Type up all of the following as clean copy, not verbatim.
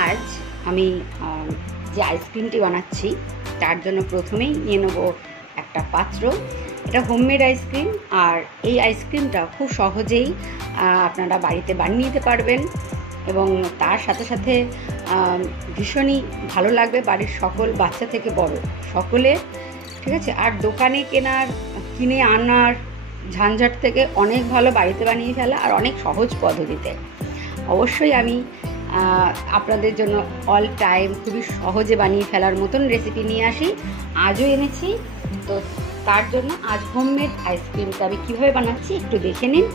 আজ আমি যে আইসক্রিমটি বানাচ্ছি তার জন্য প্রথমেই নিয়ে নেব একটা পাত্র। এটা হোমমেড আইসক্রিম, আর এই আইসক্রিমটা খুব সহজেই আপনারা বাড়িতে বানিয়ে নিতে পারবেন এবং তার সাথে সাথে ভীষণই ভালো লাগবে বাড়ির সকল বাচ্চা থেকে বড় সকলের, ঠিক আছে। আর দোকানে কিনে আনার ঝঞ্ঝাট থেকে অনেক ভালো বাড়িতে বানিয়ে ফেলা, আর অনেক সহজ পদ্ধতিতে। অবশ্যই আমি আপনাদের জন্য অল টাইম খুবই সহজে বানিয়ে ফেলার মতন রেসিপি নিয়ে আসি, আজও এনেছি। তো তার জন্য আজ হোমমেড আইসক্রিমটা আমি কীভাবে বানাচ্ছি একটু দেখে নিন।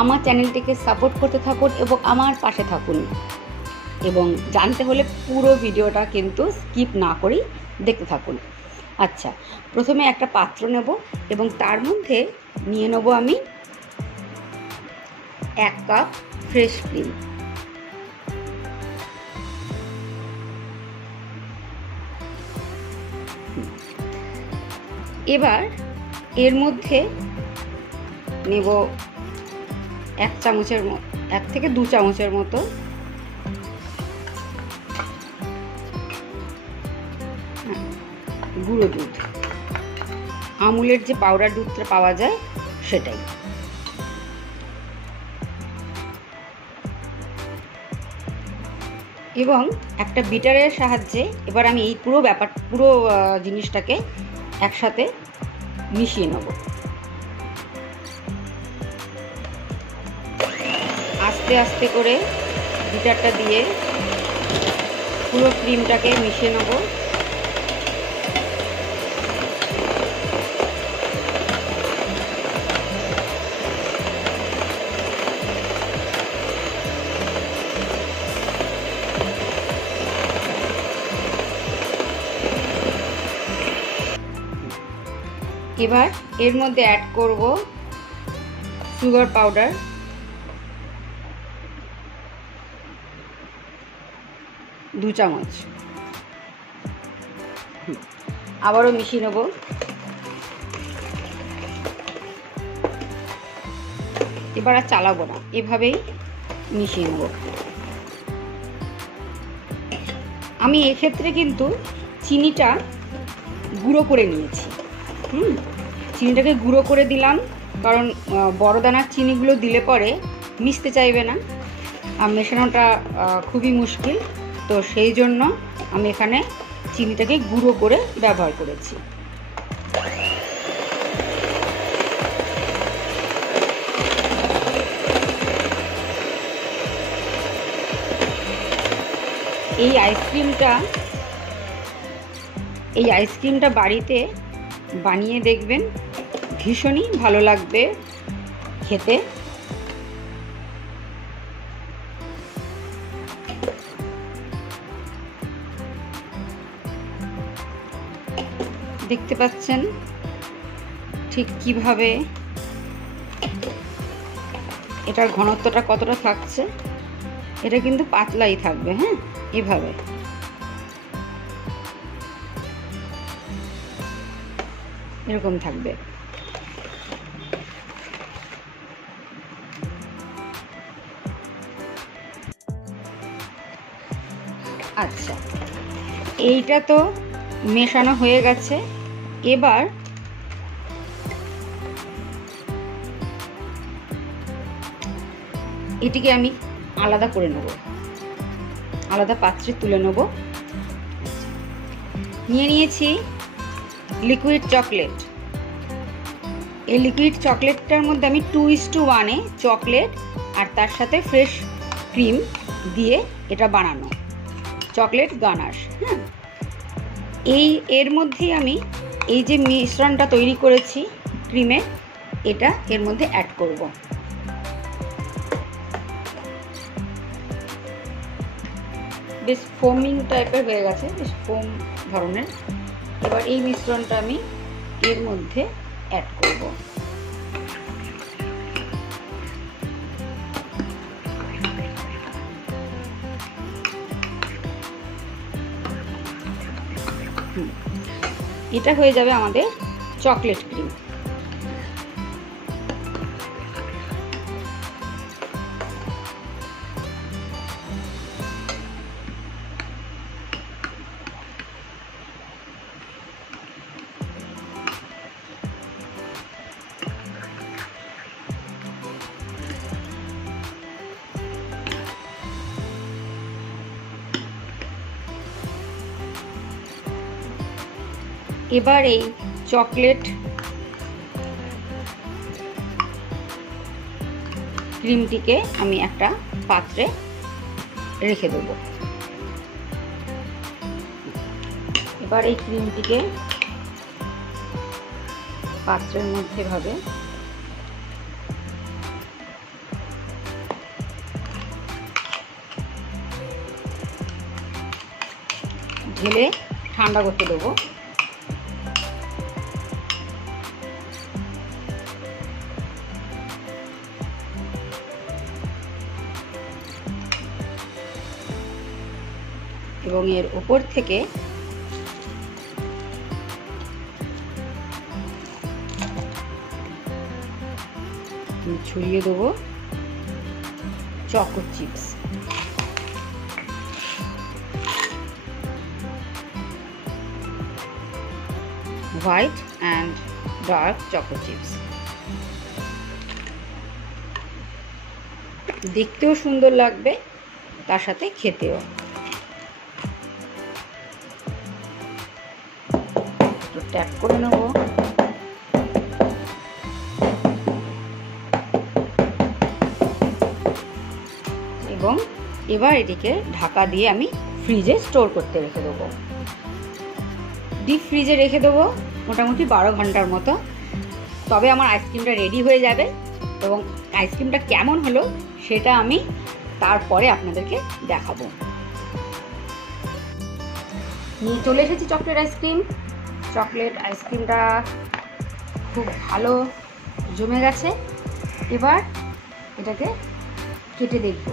আমার চ্যানেলটিকে সাপোর্ট করতে থাকুন এবং আমার পাশে থাকুন, এবং জানতে হলে পুরো ভিডিওটা কিন্তু স্কিপ না করেই দেখতে থাকুন। আচ্ছা, প্রথমে একটা পাত্র নেব এবং তার মধ্যে নিয়ে নেব আমি 1 কাপ ফ্রেশ ক্রিম। এবার এর মধ্যে নেব 1 থেকে 2 চামচের মতো গুঁড়ো দুধ, আমুলের যে পাউডার দুধটা পাওয়া যায় সেটাই। এবং একটা বিটারের সাহায্যে এবার আমি এই পুরো জিনিসটাকে একসাথে মিশিয়ে নেব। আস্তে আস্তে করে বিটারটা দিয়ে পুরো ক্রিমটাকে মিশিয়ে নেব। এবার এর মধ্যে অ্যাড করব সুগার পাউডার, দু চামচ। আবারও মিশিয়ে নেব। এবার আর চালাবো না, এভাবেই মিশিয়ে নেব। আমি এক্ষেত্রে কিন্তু চিনিটা গুঁড়ো করে নিয়েছি। চিনিটাকে গুঁড়ো করে দিলাম, কারণ বড় দানার চিনিগুলো দিলে পরে মিশতে চাইবে না, আর মেশানোটা খুবই মুশকিল। তো সেই জন্য আমি এখানে চিনিটাকে গুঁড়ো করে ব্যবহার করেছি। এই আইসক্রিমটা বাড়িতে বানিয়ে দেখবেন, ভীষণই ভালো লাগবে খেতে। দেখতে পাচ্ছেন ঠিক কিভাবে এটার ঘনত্বটা কতটা থাকছে। এটা কিন্তু পাতলাই থাকবে, হ্যাঁ, এভাবে। এরকম থাকবে। আচ্ছা, এইটা তো মেশানো হয়ে গেছে। এবার এটিকে আমি আলাদা করে নেব, আলাদা পাত্রে তুলে নেব। নিয়ে নিয়েছি লিকুইড চকলেট। এই লিকুইড চকলেটটার মধ্যে আমি 2:1 চকলেট আর তার সাথে ফ্রেশ ক্রিম দিয়ে এটা বানানো চকলেট গানাশ। হ্যাঁ, এর মধ্যেই আমি এই যে মিশ্রণটা তৈরি করেছি ক্রিমের, এটা এর মধ্যে অ্যাড করব। বেশ ফোমিং টাইপের হয়ে গেছে, বেশ ফোম ধরনের। এবার এই মিশ্রণটা আমি এর মধ্যে অ্যাড করব। এটা হয়ে যাবে আমাদের চকলেট ক্রিম। এবার এই চকলেট ক্রিমটিকে আমি একটা পাত্রে রেখে দেবো। এবার এই ক্রিমটিকে পাত্রের মধ্যে ভাবে ঢেলে ঠান্ডা করতে দেবো। এবং এর উপর থেকে ছড়িয়ে দেবো choco chips. White and dark choco chips. দেখতেও সুন্দর লাগবে, তার সাথে খেতেও। ট্যাপ করে নেব। এবং এবার এটিকে ঢাকা দিয়ে আমি ফ্রিজে স্টোর করতে রেখে দেবো। ডিপ ফ্রিজে রেখে দেবো মোটামুটি 12 ঘন্টার মতো। তবে আমার আইসক্রিমটা রেডি হয়ে যাবে এবং আইসক্রিমটা কেমন হলো সেটা আমি তারপরে আপনাদেরকে দেখাবো। নিয়ে চলে এসেছি চকলেট আইসক্রিম। চকলেট আইসক্রিমটা খুব ভালো জমে গেছে। এবার এটাকে কেটে দেখব।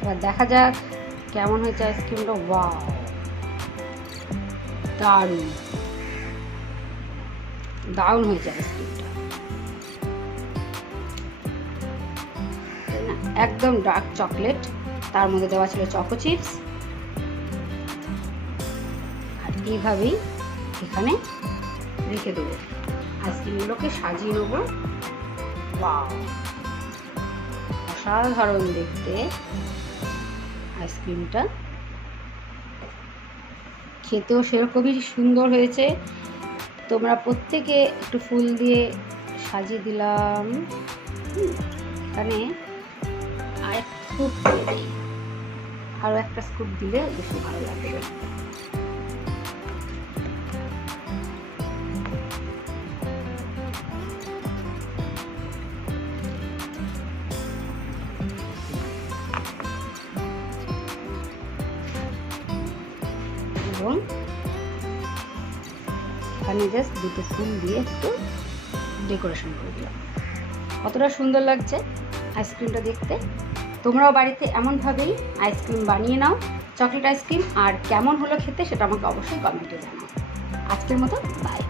এবার দেখা যাক কেমন হয়েছে আইসক্রিমটা। ওয়াও, দারুণ দারুণ হয়েছে আইসক্রিমটা, তাই না? একদম ডার্ক চকলেট, তার মধ্যে দেওয়া ছিল চকো চিপস। আর এইভাবেই এখানে রেখে দেবো। আইসক্রিমগুলোকে সাজিয়ে নেবো। ওয়াও, অসাধারণ দেখতে আইসক্রিমটা, খেতেও সেরকমই সুন্দর হয়েছে। তোমরা প্রত্যেকে একটু ফুল দিয়ে সাজিয়ে দিলাম। এখানে আর একটা স্কুপ দিয়ে দিই, আরও একটা স্কুপ দিলে বেশি ভালো লাগবে। এবং এখানে জাস্ট দুটো ফুল দিয়ে একটু ডেকোরেশন করে দিলাম। কতটা সুন্দর লাগছে আইসক্রিমটা দেখতে। তোমরাও বাড়িতে এমনভাবেই আইসক্রিম বানিয়ে নাও, চকলেট আইসক্রিম। আর কেমন হলো খেতে সেটা আমাকে অবশ্যই কমেন্টে জানাও। আজকের মতো বাই।